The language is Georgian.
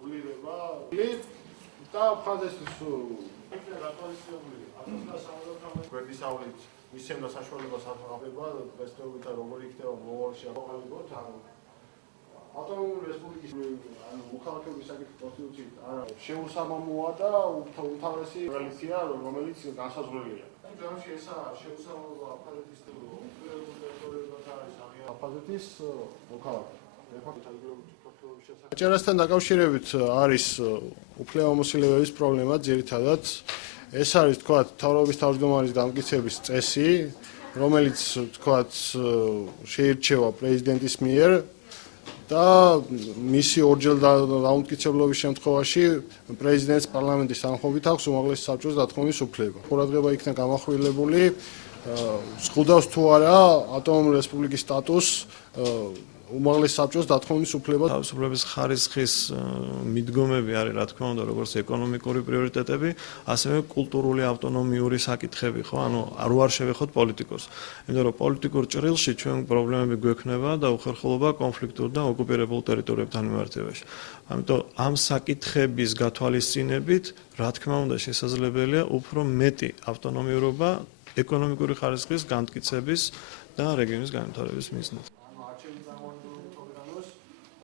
დუბლირება და ფაზესის გათვალისწინებული 1970 გვერდისავლით მისცემდა საშუალებას აღება დღესდღეობით როგორი იქნება მომავალში აღყალიბოთ ავტონომიური რესპუბლიკის მოქალაქეობის საკითხი კონსტიტუციით შეუსამამოა და უმთავრესი რელიგია რომელიც განსაზღვრულია. ჯამში ესაა შეუსამამო აფხაზეთის ტერიტორიებთან არის აფხაზეთის მოქალაქე. აჭარასთან დაკავშირებით არის უფლებამოსილების პრობლემა ძირითადად. ეს არის თქვათ მთავრობის თავმჯდომარის დამტკიცების წესი, რომელიც თქვათ შეირჩევა პრეზიდენტის მიერ და მისი ორჯერ დაუმტკიცებლობის შემთხვევაში პრეზიდენტს პარლამენტის თანხმობით აქვს უმაღლესი საბჭოს დათმობის უფლება. ყურადღება იქნა გამახვილებული ზღუდავს თუ არა ავტონომიური რესპუბლიკის სტატუსს უმაღლეს საბჭოს დათმობის უფლება. თავისუფლების ხარისხის მიდგომები არის, რა თქმა უნდა, როგორც ეკონომიკური პრიორიტეტები, ასევე კულტურული ავტონომიური საკითხები, ხო? ანუ არ შევეხოთ პოლიტიკოს. იმიტომ რომ პოლიტიკურ ჭრილში ჩვენ პრობლემები გვექნება და უხერხულობა კონფლიქტურ და ოკუპირებულ ტერიტორიებთან მიმართებაში. ამიტომ ამ საკითხების გათვალისწინებით, რა თქმა უნდა, შესაძლებელია უფრო მეტი ავტონომიურობა ეკონომიკური ხარისხის განმტკიცების და რეგიონის განვითარების მიზნით.